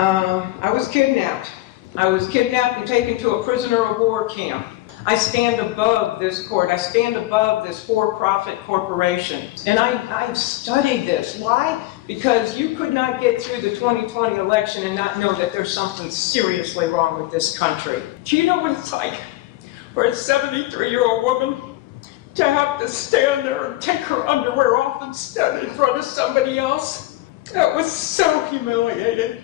I was kidnapped. I was kidnapped and taken to a prisoner of war camp. I stand above this court. I stand above this for-profit corporation. And I've studied this. Why? Because you could not get through the 2020 election and not know that there's something seriously wrong with this country. Do you know what it's like for a 73-year-old woman to have to stand there and take her underwear off and stand in front of somebody else? That was so humiliating.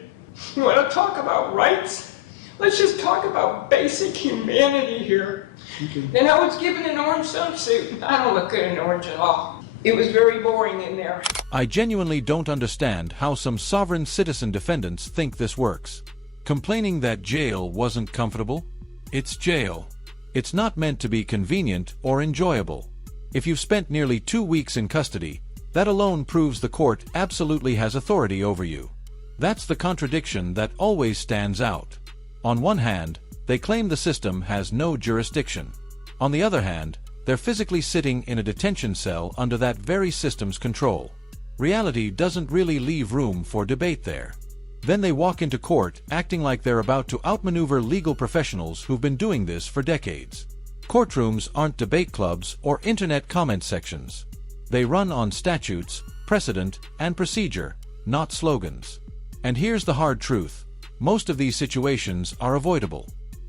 You want to talk about rights? Let's just talk about basic humanity here. Okay. And I was given an orange swimsuit. I don't look good in orange at all. It was very boring in there. I genuinely don't understand how some sovereign citizen defendants think this works. Complaining that jail wasn't comfortable? It's jail. It's not meant to be convenient or enjoyable. If you've spent nearly 2 weeks in custody, that alone proves the court absolutely has authority over you. That's the contradiction that always stands out. On one hand, they claim the system has no jurisdiction. On the other hand, they're physically sitting in a detention cell under that very system's control. Reality doesn't really leave room for debate there. Then they walk into court acting like they're about to outmaneuver legal professionals who've been doing this for decades. Courtrooms aren't debate clubs or internet comment sections. They run on statutes, precedent, and procedure, not slogans. And here's the hard truth. Most of these situations are avoidable.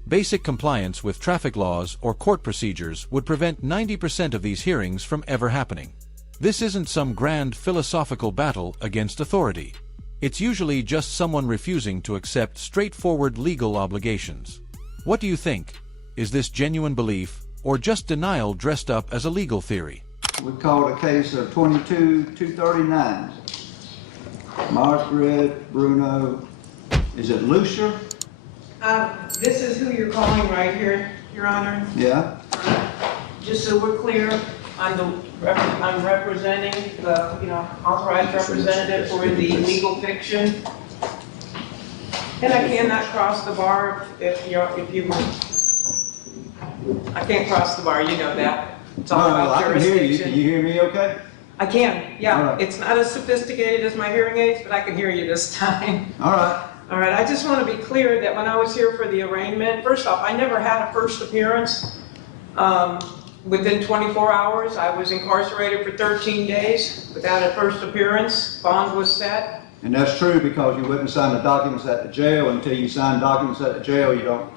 Basic compliance with traffic laws or court procedures would prevent 90% of these hearings from ever happening. This isn't some grand philosophical battle against authority. It's usually just someone refusing to accept straightforward legal obligations. What do you think? Is this genuine belief or just denial dressed up as a legal theory? We called a case of 22-239. Margaret Bruno. Is it Lucia? This is who you're calling right here, Your Honor. Yeah. Just so we're clear, I'm representing the, authorized representative for the legal fiction. And I cannot cross the bar if you, I can't cross the bar, you know that. It's all about jurisdiction. I can hear you. Can you hear me okay? I can, yeah. Right. It's not as sophisticated as my hearing aids, but I can hear you this time. All right. All right, I just want to be clear that when I was here for the arraignment, first off, I never had a first appearance. Within 24 hours, I was incarcerated for 13 days without a first appearance. Bond was set. And that's true because you wouldn't sign the documents at the jail. Until you sign documents at the jail, you don't.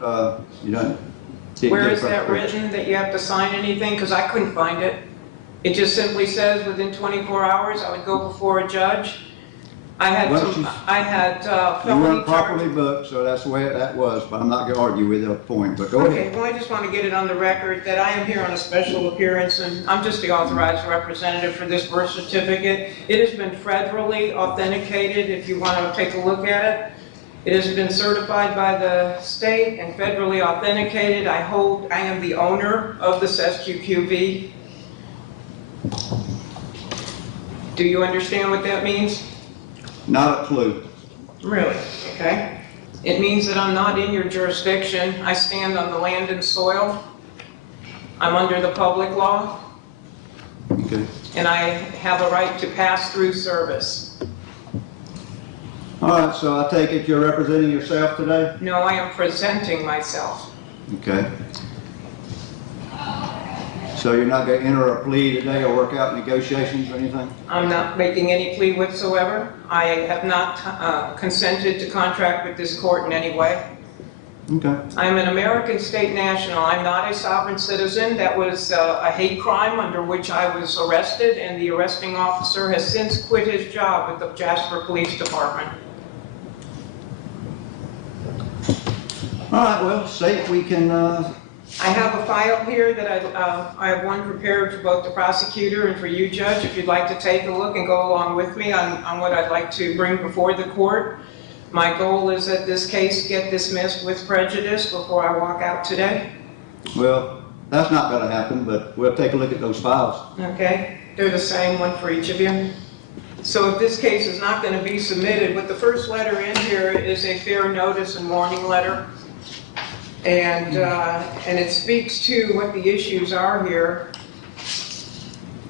Where is that written that you have to sign anything? Because I couldn't find it. It just simply says within 24 hours I would go before a judge. I had felony you weren't properly booked, so that's the way that was. But I'm not going to argue with that point. But go ahead. Okay. Well, I just want to get it on the record that I am here on a special appearance, and I'm just the authorized representative for this birth certificate. It has been federally authenticated. If you want to take a look at it, it has been certified by the state and federally authenticated. I am the owner of this SQQV. Do you understand what that means? Not a clue. Really? Okay. It means that I'm not in your jurisdiction. I stand on the land and soil. I'm under the public law. Okay. And I have a right to pass through service. All right, so I take it you're representing yourself today? No, I am presenting myself. Okay. So you're not going to enter a plea today or work out negotiations or anything? I'm not making any plea whatsoever. I have not consented to contract with this court in any way. Okay. I'm an American state national. I'm not a sovereign citizen. That was a hate crime under which I was arrested, and the arresting officer has since quit his job with the Jasper Police Department. All right, well, see if we can... I have a file here that I have one prepared for both the prosecutor and for you, Judge, if you'd like to take a look and go along with me on what I'd like to bring before the court. My goal is that this case get dismissed with prejudice before I walk out today. Well, that's not going to happen, but we'll take a look at those files. Okay, they're the same, one for each of you. So if this case is not going to be submitted, with the first letter in here is a fair notice and warning letter. And it speaks to what the issues are here.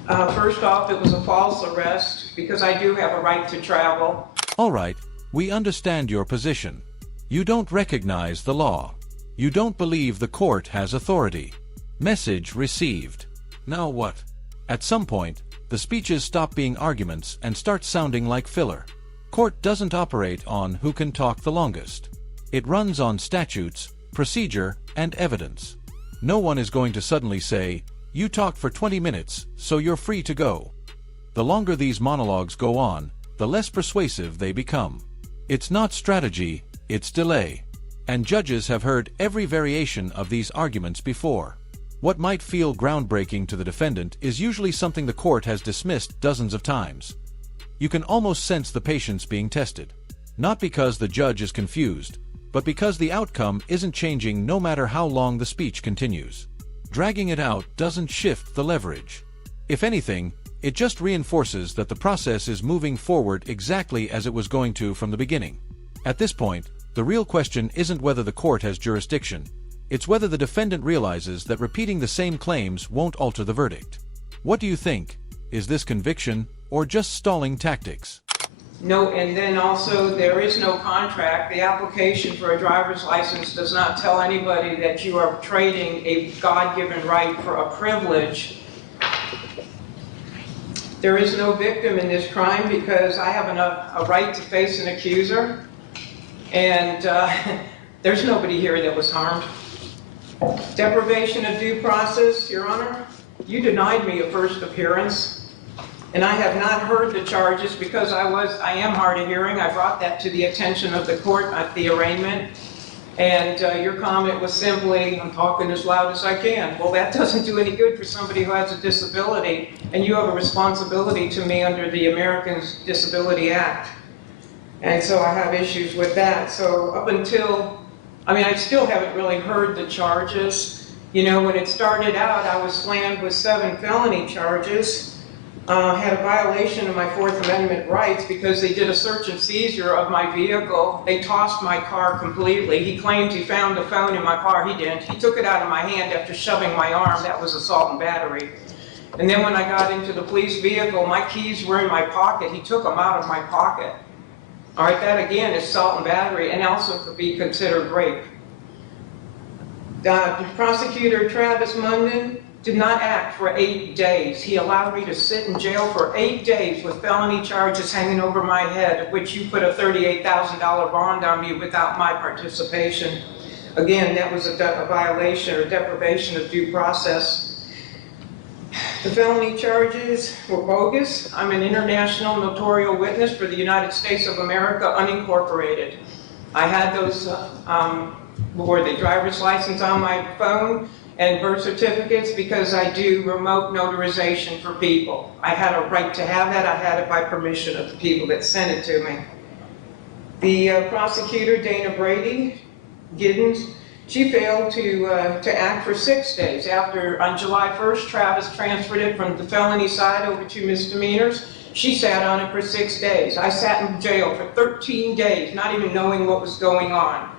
First off, it was a false arrest because I do have a right to travel. All right, We understand your position. You don't recognize the law. You don't believe the court has authority. Message received. Now what? At some point, the speeches stop being arguments and start sounding like filler. Court doesn't operate on who can talk the longest. It runs on statutes, procedure, and evidence. No one is going to suddenly say, "You talked for 20 minutes, so you're free to go." The longer these monologues go on, the less persuasive they become. It's not strategy, it's delay. And judges have heard every variation of these arguments before. What might feel groundbreaking to the defendant is usually something the court has dismissed dozens of times. You can almost sense the patience being tested. Not because the judge is confused, but because the outcome isn't changing no matter how long the speech continues. Dragging it out doesn't shift the leverage. If anything, it just reinforces that the process is moving forward exactly as it was going to from the beginning. At this point, the real question isn't whether the court has jurisdiction. It's whether the defendant realizes that repeating the same claims won't alter the verdict. What do you think? Is this conviction or just stalling tactics? No, and then also there is no contract. The application for a driver's license does not tell anybody that you are trading a God-given right for a privilege. There is no victim in this crime because I have a right to face an accuser, and there's nobody here that was harmed. Deprivation of due process, Your Honor. You denied me a first appearance, and I have not heard the charges because I am hard of hearing. I brought that to the attention of the court at the arraignment, and your comment was simply, "I'm talking as loud as I can." Well, that doesn't do any good for somebody who has a disability, and you have a responsibility to me under the Americans with Disabilities Act. And so I have issues with that. So up until, I still haven't really heard the charges. You know, when it started out, I was slammed with 7 felony charges. Had a violation of my Fourth Amendment rights because they did a search and seizure of my vehicle. They tossed my car completely. He claimed he found the phone in my car. He didn't. He took it out of my hand after shoving my arm. That was assault and battery. And then when I got into the police vehicle, my keys were in my pocket. He took them out of my pocket. All right, that again is assault and battery, and also could be considered rape. Prosecutor Travis Munden did not act for 8 days. He allowed me to sit in jail for 8 days with felony charges hanging over my head, of which you put a $38,000 bond on me without my participation. Again, that was a violation or deprivation of due process. The felony charges were bogus. I'm an international notarial witness for the United States of America, unincorporated. I had those, the driver's license on my phone and birth certificates because I do remote notarization for people. I had a right to have that. I had it by permission of the people that sent it to me. The prosecutor, Dana Brady Giddens, she failed to act for 6 days. On July 1st, Travis transferred it from the felony side over to misdemeanors. She sat on it for 6 days. I sat in jail for 13 days, not even knowing what was going on.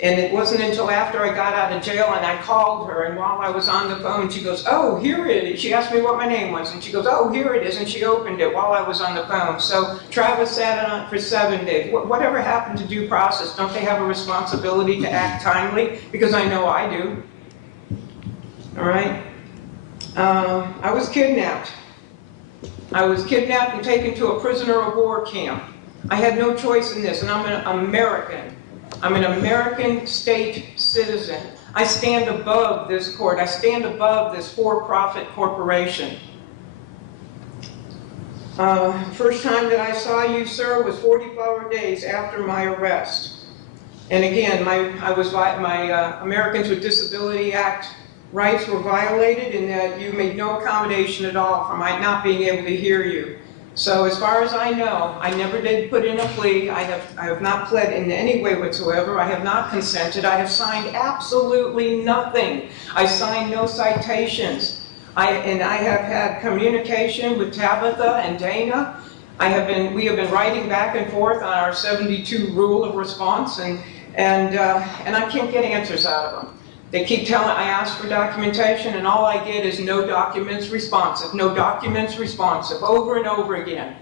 And it wasn't until after I got out of jail and I called her, and while I was on the phone, she goes, "Oh, here it is." She asked me what my name was, and she goes, "Oh, here it is," and she opened it while I was on the phone. So Travis sat on it for 7 days. Whatever happened to due process? Don't they have a responsibility to act timely? Because I know I do. All right? I was kidnapped. I was kidnapped and taken to a prisoner of war camp. I had no choice in this, and I'm an American. I'm an American state citizen. I stand above this court. I stand above this for-profit corporation. First time that I saw you, sir, was 44 days after my arrest. And again, my Americans with Disabilities Act rights were violated in that you made no accommodation at all for my not being able to hear you. So as far as I know, I never did put in a plea. I have not pled in any way whatsoever. I have not consented. I have signed absolutely nothing. I signed no citations. And I have had communication with Tabitha and Dana. We have been writing back and forth on our 72 rule of response, and I can't get answers out of them. They keep telling, I ask for documentation, and all I get is no documents responsive, no documents responsive, over and over again.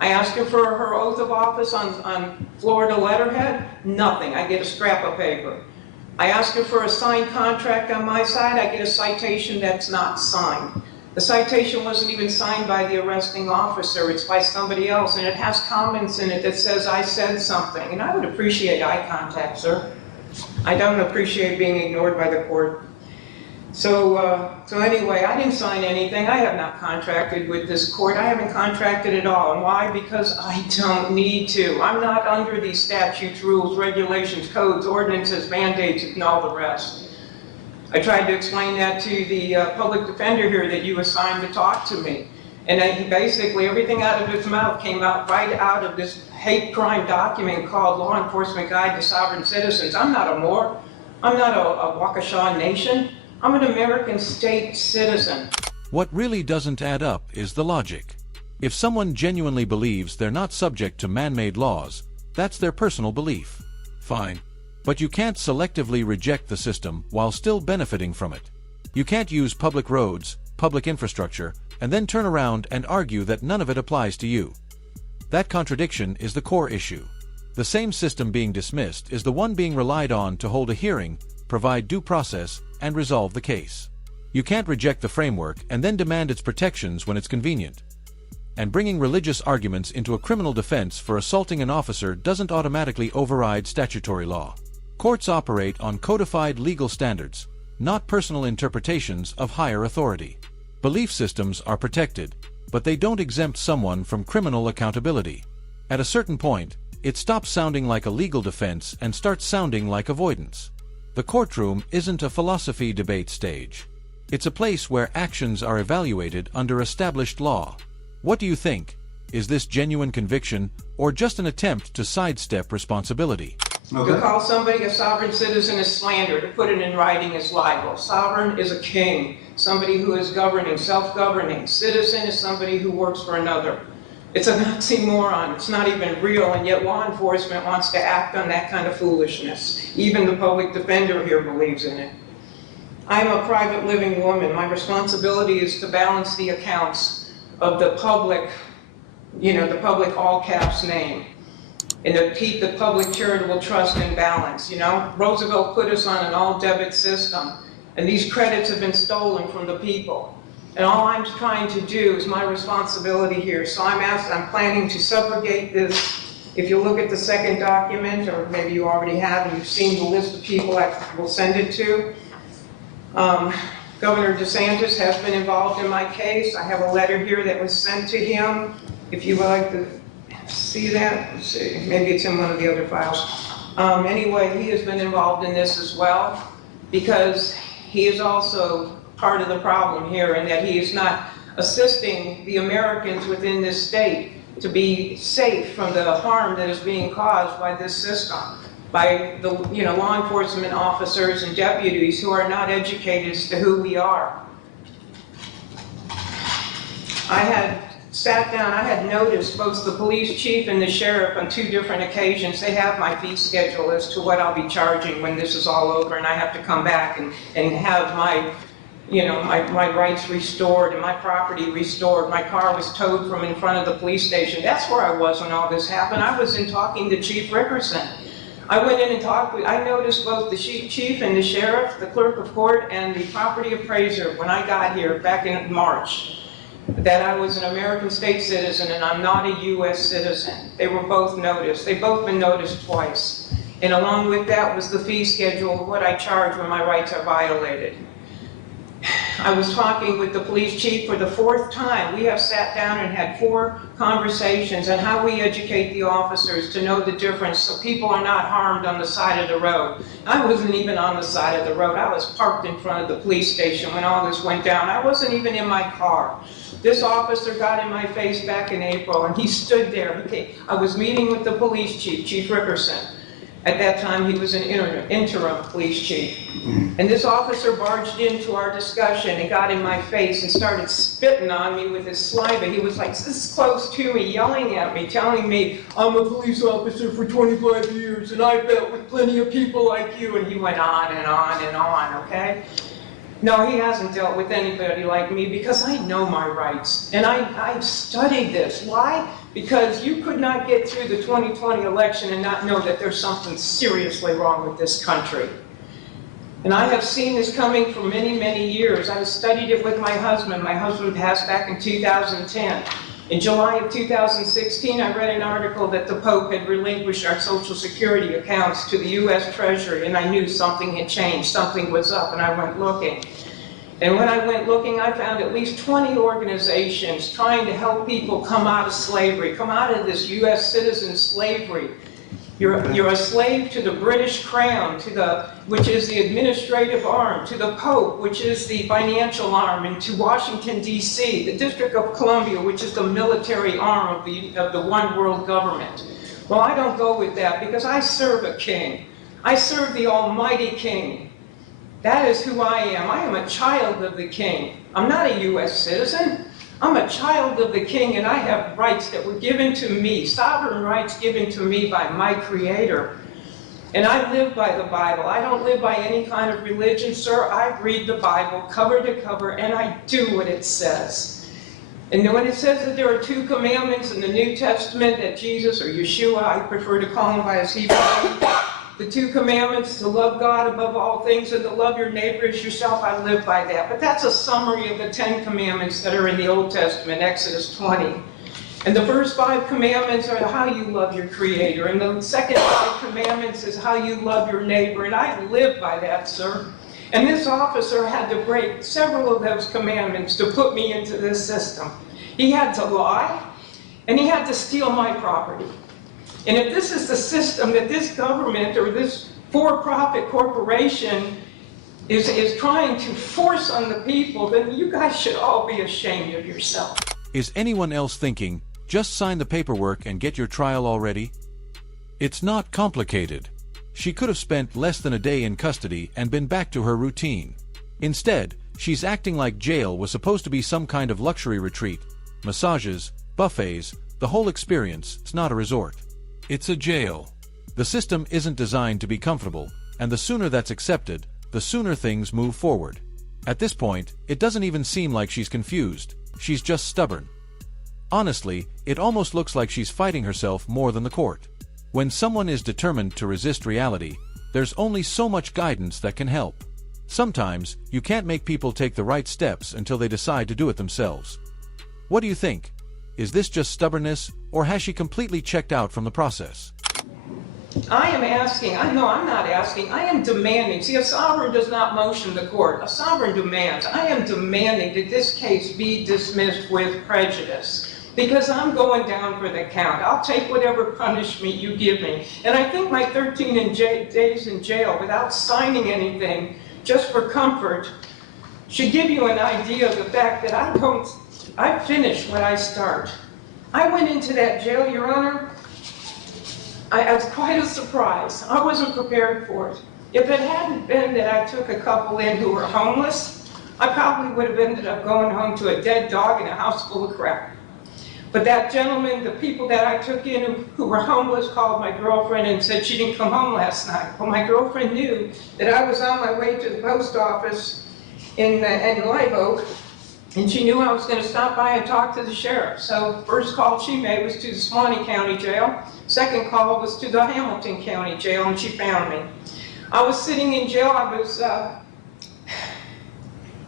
I asked her for her oath of office on Florida letterhead, nothing. I get a scrap of paper. I asked her for a signed contract on my side, I get a citation that's not signed. The citation wasn't even signed by the arresting officer, it's by somebody else, and it has comments in it that says I said something. And I would appreciate eye contact, sir. I don't appreciate being ignored by the court. So anyway, I didn't sign anything. I have not contracted with this court. I haven't contracted at all. And why? Because I don't need to. I'm not under these statutes, rules, regulations, codes, ordinances, mandates, and all the rest. I tried to explain that to the public defender here that you assigned to talk to me. And then basically everything out of his mouth came out right out of this hate crime document called Law Enforcement Guide to Sovereign Citizens. I'm not a Moor. I'm not a Waukesha Nation. I'm an American state citizen. What really doesn't add up is the logic. If someone genuinely believes they're not subject to man-made laws, that's their personal belief. Fine. But you can't selectively reject the system while still benefiting from it. You can't use public roads, public infrastructure, and then turn around and argue that none of it applies to you. That contradiction is the core issue. The same system being dismissed is the one being relied on to hold a hearing, provide due process, and resolve the case. You can't reject the framework and then demand its protections when it's convenient. And bringing religious arguments into a criminal defense for assaulting an officer doesn't automatically override statutory law. Courts operate on codified legal standards, not personal interpretations of higher authority. Belief systems are protected, but they don't exempt someone from criminal accountability. At a certain point, it stops sounding like a legal defense and starts sounding like avoidance. The courtroom isn't a philosophy debate stage. It's a place where actions are evaluated under established law. What do you think? Is this genuine conviction or just an attempt to sidestep responsibility? Okay. To call somebody a sovereign citizen is slander. To put it in writing is libel. Sovereign is a king, somebody who is governing, self-governing. Citizen is somebody who works for another. It's an oxymoron. It's not even real, and yet law enforcement wants to act on that kind of foolishness. Even the public defender here believes in it. I'm a private living woman. My responsibility is to balance the accounts of the public, the public all caps name, and to keep the public charitable trust in balance. Roosevelt put us on an all debit system, and these credits have been stolen from the people. And all I'm trying to do is my responsibility here. So I'm planning to subrogate this. If you look at the second document, or maybe you already have, and you've seen the list of people I will send it to. Governor DeSantis has been involved in my case. I have a letter here that was sent to him. If you would like to see that, let's see, maybe it's in one of the other files. Anyway, he has been involved in this as well, because he is also part of the problem here, in that he is not assisting the Americans within this state to be safe from the harm that is being caused by this system, by the law enforcement officers and deputies who are not educated as to who we are. I had sat down, I had noticed both the police chief and the sheriff on 2 different occasions. They have my fee schedule as to what I'll be charging when this is all over, and I have to come back and have my my rights restored and my property restored. My car was towed from in front of the police station. That's where I was when all this happened. I was in talking to Chief Rickerson. I went in and I noticed both the chief and the sheriff, the clerk of court, and the property appraiser when I got here back in March, that I was an American state citizen and I'm not a U.S. citizen. They were both noticed. They've both been noticed twice. And along with that was the fee schedule of what I charge when my rights are violated. I was talking with the police chief for the 4th time. We have sat down and had 4 conversations on how we educate the officers to know the difference so people are not harmed on the side of the road. I wasn't even on the side of the road. I was parked in front of the police station when all this went down. I wasn't even in my car. This officer got in my face back in April, and he stood there. I was meeting with the police chief, Chief Rickerson. At that time, he was an interim police chief. And this officer barged into our discussion and got in my face and started spitting on me with his saliva. He was like this close to me, yelling at me, telling me, I'm a police officer for 25 years, and I've dealt with plenty of people like you. And he went on and on and on, okay? No, he hasn't dealt with anybody like me because I know my rights. And I've studied this. Why? Because you could not get through the 2020 election and not know that there's something seriously wrong with this country. And I have seen this coming for many, many years. I studied it with my husband. My husband passed back in 2010. In July of 2016, I read an article that the Pope had relinquished our Social Security accounts to the U.S. Treasury, and I knew something had changed, something was up, and I went looking. And when I went looking, I found at least 20 organizations trying to help people come out of slavery, come out of this U.S. citizen slavery. You're a slave to the British Crown, which is the administrative arm, to the Pope, which is the financial arm, and to Washington, D.C., the District of Columbia, which is the military arm of the one world government. Well, I don't go with that because I serve a king. I serve the Almighty King. That is who I am. I am a child of the King. I'm not a U.S. citizen. I'm a child of the King, and I have rights that were given to me, sovereign rights given to me by my Creator. And I live by the Bible. I don't live by any kind of religion, sir. I read the Bible cover to cover, and I do what it says. And when it says that there are 2 commandments in the New Testament that Jesus, or Yeshua, I prefer to call him by his Hebrew name, the 2 commandments, to love God above all things and to love your neighbor as yourself, I live by that. But that's a summary of the 10 commandments that are in the Old Testament, Exodus 20. And the first 5 commandments are how you love your Creator. And the second 5 commandments is how you love your neighbor. And I live by that, sir. And this officer had to break several of those commandments to put me into this system. He had to lie, and he had to steal my property. And if this is the system that this government or this for-profit corporation is trying to force on the people, then you guys should all be ashamed of yourself. Is anyone else thinking, just sign the paperwork and get your trial already? It's not complicated. She could have spent less than a day in custody and been back to her routine. Instead, she's acting like jail was supposed to be some kind of luxury retreat. Massages, buffets, the whole experience. It's not a resort. It's a jail. The system isn't designed to be comfortable, and the sooner that's accepted, the sooner things move forward. At this point, it doesn't even seem like she's confused. She's just stubborn. Honestly, it almost looks like she's fighting herself more than the court. When someone is determined to resist reality, there's only so much guidance that can help. Sometimes, you can't make people take the right steps until they decide to do it themselves. What do you think? Is this just stubbornness, or has she completely checked out from the process? I am asking, I'm not asking, I am demanding. See, a sovereign does not motion the court. A sovereign demands. I am demanding that this case be dismissed with prejudice because I'm going down for the count. I'll take whatever punishment you give me. And I think my 13 days in jail without signing anything, just for comfort, should give you an idea of the fact that I finish what I start. I went into that jail, Your Honor. I was quite a surprise. I wasn't prepared for it. If it hadn't been that I took a couple in who were homeless, I probably would have ended up going home to a dead dog in a house full of crap. But that gentleman, the people that I took in who were homeless, called my girlfriend and said she didn't come home last night. Well, my girlfriend knew that I was on my way to the post office in Live Oak, and she knew I was going to stop by and talk to the sheriff. So first call she made was to the Suwannee County Jail. Second call was to the Hamilton County Jail, and she found me. I was sitting in jail.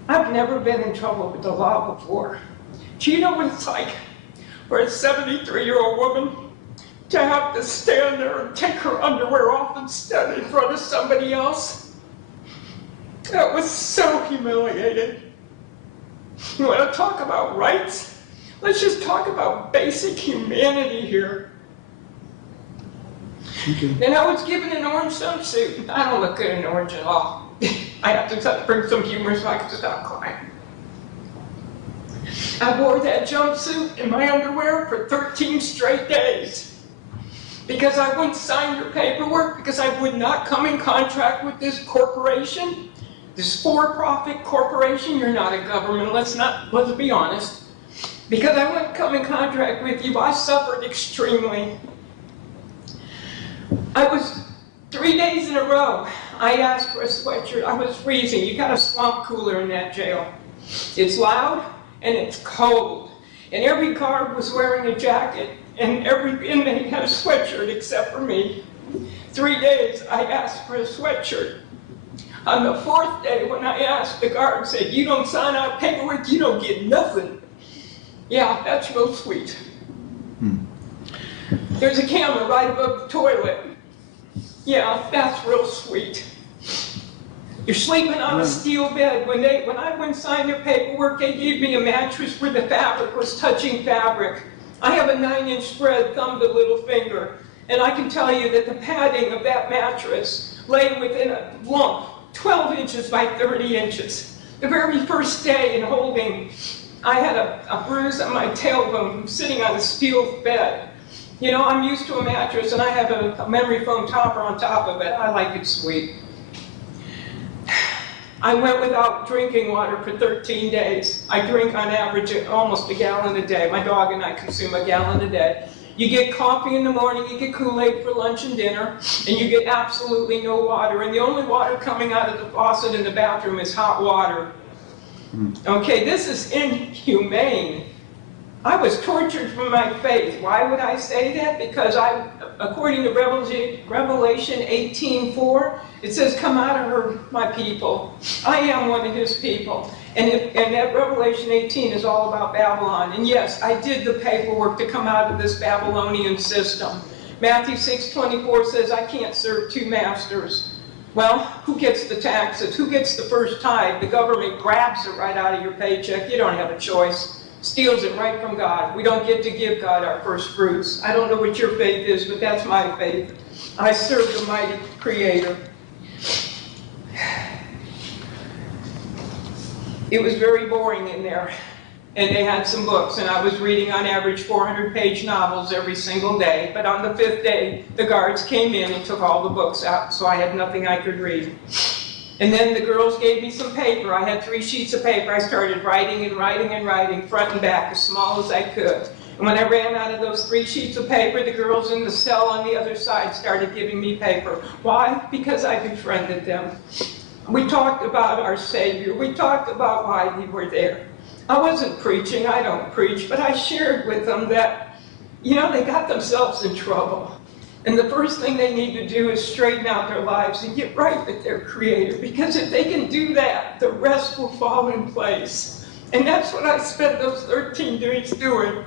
I've never been in trouble with the law before. Do you know what it's like for a 73-year-old woman to have to stand there and take her underwear off and stand in front of somebody else? That was so humiliating. You want to talk about rights? Let's just talk about basic humanity here. Okay. And I was given an orange swimsuit. I don't look good in orange at all. I have to bring some humor so I can stop crying. I wore that jumpsuit in my underwear for 13 straight days. Because I wouldn't sign your paperwork, because I would not come in contract with this corporation. This for-profit corporation. You're not a government, let's be honest. Because I wouldn't come in contract with you, I suffered extremely. I was 3 days in a row I asked for a sweatshirt. I was freezing. You got a swamp cooler in that jail. It's loud and it's cold. And every guard was wearing a jacket, and every inmate had a sweatshirt except for me. 3 days I asked for a sweatshirt. On the 4th day, when I asked, the guard said, "You don't sign out paperwork, you don't get nothing." Yeah, that's real sweet. There's a camera right above the toilet. Yeah, that's real sweet. You're sleeping on a steel bed. When I went and signed their paperwork, they gave me a mattress where the fabric was touching fabric. I have a 9-inch spread, thumb to little finger, and I can tell you that the padding of that mattress lay within a lump, 12 inches by 30 inches. The very first day in holding, I had a bruise on my tailbone from sitting on a steel bed. You know, I'm used to a mattress, and I have a memory foam topper on top of it. I like it sweet. I went without drinking water for 13 days. I drink on average almost a gallon a day. My dog and I consume a gallon a day. You get coffee in the morning, you get Kool-Aid for lunch and dinner, and you get absolutely no water. And the only water coming out of the faucet in the bathroom is hot water. Okay, this is inhumane. I was tortured for my faith. Why would I say that? Because according to Revelation 18:4, it says, "Come out of her, my people." I am one of his people. And that Revelation 18 is all about Babylon. And yes, I did the paperwork to come out of this Babylonian system. Matthew 6:24 says, "I can't serve two masters." Well, who gets the taxes? Who gets the first tithe? The government grabs it right out of your paycheck. You don't have a choice. Steals it right from God. We don't get to give God our first fruits. I don't know what your faith is, but that's my faith. I serve the mighty Creator. It was very boring in there, and they had some books, and I was reading on average 400-page novels every single day, but on the 5th day, the guards came in and took all the books out, so I had nothing I could read. And then the girls gave me some paper. I had 3 sheets of paper. I started writing and writing and writing, front and back, as small as I could. And when I ran out of those 3 sheets of paper, the girls in the cell on the other side started giving me paper. Why? Because I befriended them. We talked about our Savior. We talked about why we were there. I wasn't preaching. I don't preach. But I shared with them that, you know, they got themselves in trouble. And the first thing they need to do is straighten out their lives and get right with their Creator. Because if they can do that, the rest will fall in place. And that's what I spent those 13 days doing.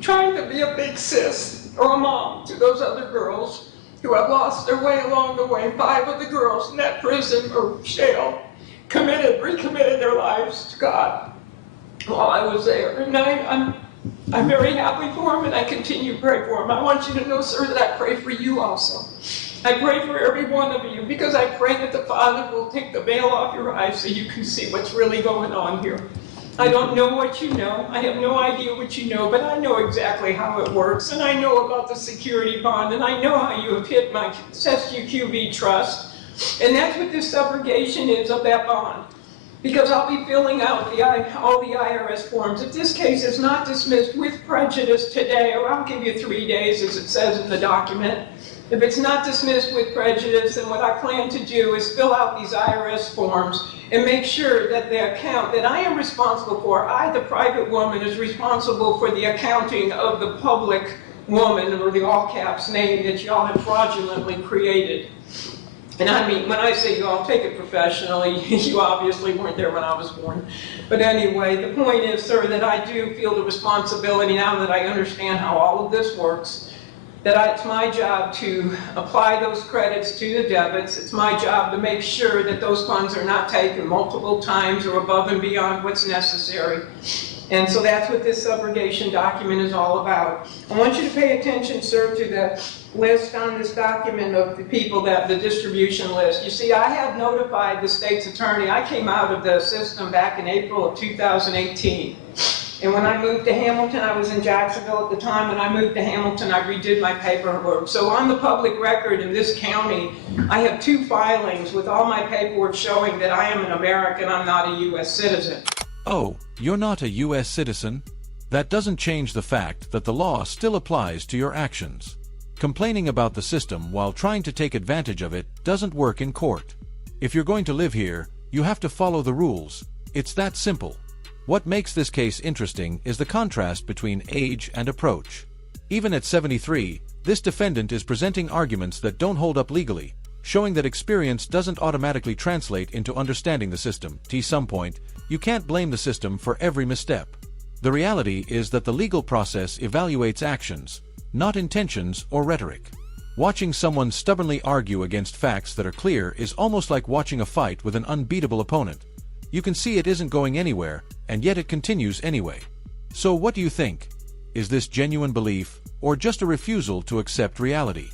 Trying to be a big sis or a mom to those other girls who have lost their way along the way. 5 of the girls in that prison or jail recommitted their lives to God while I was there. And I'm very happy for them, and I continue to pray for them. I want you to know, sir, that I pray for you also. I pray for every one of you, because I pray that the Father will take the veil off your eyes so you can see what's really going on here. I don't know what you know. I have no idea what you know, but I know exactly how it works, and I know about the security bond, and I know how you have hit my SUQB trust, and that's what this subrogation is of that bond. Because I'll be filling out all the IRS forms. If this case is not dismissed with prejudice today, or I'll give you 3 days as it says in the document, if it's not dismissed with prejudice, then what I plan to do is fill out these IRS forms and make sure that the account that I am responsible for, I, the private woman, is responsible for the accounting of the public woman, or the all caps name that y'all have fraudulently created. And I mean, when I say you all, take it professionally. You obviously weren't there when I was born. But anyway, the point is, sir, that I do feel the responsibility now that I understand how all of this works, that it's my job to apply those credits to the debits. It's my job to make sure that those funds are not taken multiple times or above and beyond what's necessary. And so that's what this subrogation document is all about. I want you to pay attention, sir, to the list on this document of the people that, the distribution list. You see, I have notified the state's attorney. I came out of the system back in April of 2018. And when I moved to Hamilton, I was in Jacksonville at the time. When I moved to Hamilton, I redid my paperwork. So on the public record in this county, I have 2 filings with all my paperwork showing that I am an American, I'm not a U.S. citizen. Oh, you're not a U.S. citizen? That doesn't change the fact that the law still applies to your actions. Complaining about the system while trying to take advantage of it doesn't work in court. If you're going to live here, you have to follow the rules. It's that simple. What makes this case interesting is the contrast between age and approach. Even at 73, this defendant is presenting arguments that don't hold up legally, showing that experience doesn't automatically translate into understanding the system. At some point, you can't blame the system for every misstep. The reality is that the legal process evaluates actions, not intentions or rhetoric. Watching someone stubbornly argue against facts that are clear is almost like watching a fight with an unbeatable opponent. You can see it isn't going anywhere, and yet it continues anyway. So what do you think? Is this genuine belief, or just a refusal to accept reality?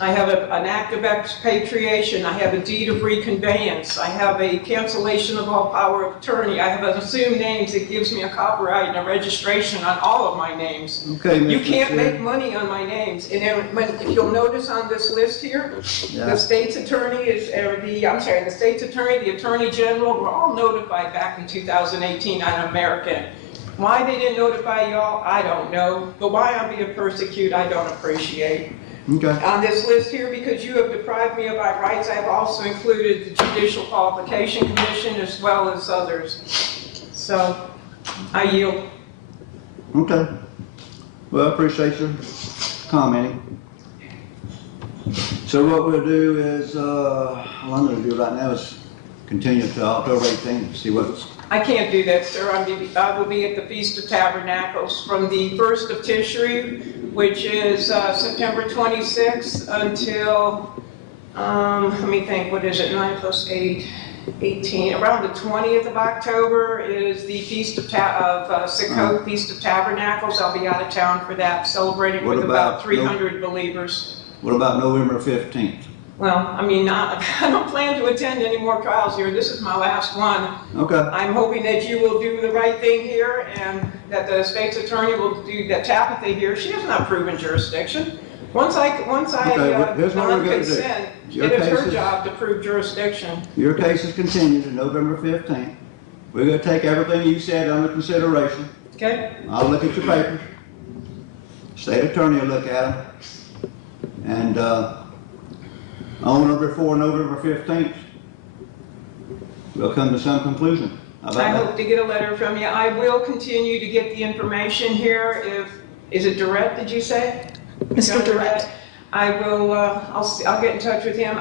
I have an act of expatriation, I have a deed of reconveyance, I have a cancellation of all power of attorney, I have an assumed names that gives me a copyright and a registration on all of my names. Okay, You Mr. can't Chair. make money on my names. And if you'll notice on this list here, the state's attorney the state's attorney, the attorney general, were all notified back in 2018 on American. Why they didn't notify y'all, I don't know. But why I'm being persecuted, I don't appreciate. Okay. On this list here, because you have deprived me of my rights, I've also included the Judicial Qualification Commission as well as others. So, I yield. Okay. Well, I appreciate you commenting. So what we'll do is, what I'm gonna do right now is continue to October 18th, see what's, I can't do that, sir. I will be at the Feast of Tabernacles from the 1st of Tishri, which is September 26th, until, let me think, what is it, 9 plus 8, 18. Around the 20th of October is the Feast of Sukkot, Feast of Tabernacles. I'll be out of town for that, celebrating What with about about 300 believers. what about November 15th? Well, I mean, I don't plan to attend any more trials here. This is my last one. Okay. I'm hoping that you will do the right thing here and that the state's attorney will do that. Tabitha here, she has not proven jurisdiction. Once I here's what we're gonna do. non-consent, Your it is her case is- job to prove jurisdiction. Your case is continued to November 15th. We're gonna take everything you said under consideration. Okay? I'll look at your papers. State attorney will look at them. And, on or before November 15th, we'll come to some conclusion. How about I that? hope to get a letter from you. I will continue to get the information here. Is it Durrett, did you say? Mr. Durrett. I will, I'll get in touch with him.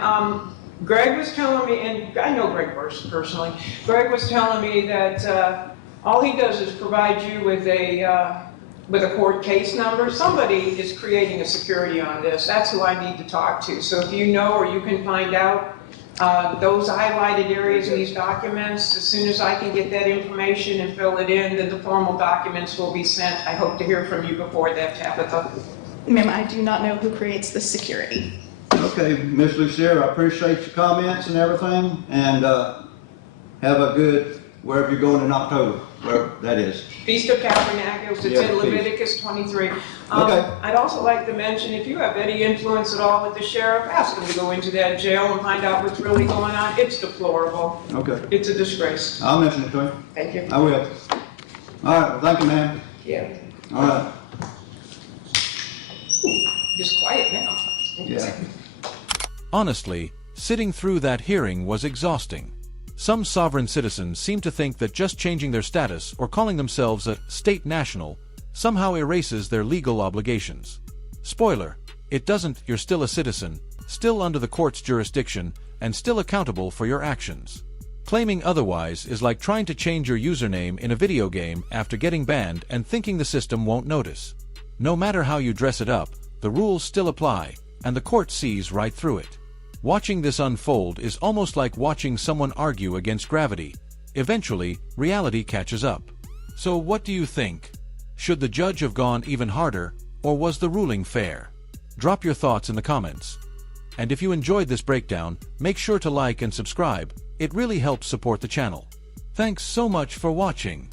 Greg was telling me, and I know Greg personally, Greg was telling me that all he does is provide you with a court case number. Somebody is creating a security on this. That's who I need to talk to. So if you know or you can find out those highlighted areas in these documents, as soon as I can get that information and fill it in, then the formal documents will be sent. I hope to hear from you before that, Tabitha. Ma'am, I do not know who creates the security. Okay, Ms. Lucero, I appreciate your comments and everything, and have a good, wherever you're going in October, wherever that is. Feast of Tabernacles, it's Yeah, in feast. Leviticus 23. Okay. I'd also like to mention, if you have any influence at all with the sheriff, ask him to go into that jail and find out what's really going on. It's deplorable. Okay, It's a disgrace. I'll mention it to him. Thank you. I will. All right, well, thank you, ma'am. Yeah, All right, just quiet now. yeah. Honestly, sitting through that hearing was exhausting. Some sovereign citizens seem to think that just changing their status or calling themselves a state national somehow erases their legal obligations. Spoiler, it doesn't. You're still a citizen, still under the court's jurisdiction, and still accountable for your actions. Claiming otherwise is like trying to change your username in a video game after getting banned and thinking the system won't notice. No matter how you dress it up, the rules still apply, and the court sees right through it. Watching this unfold is almost like watching someone argue against gravity. Eventually, reality catches up. So what do you think? Should the judge have gone even harder, or was the ruling fair? Drop your thoughts in the comments. And if you enjoyed this breakdown, make sure to like and subscribe. It really helps support the channel. Thanks so much for watching.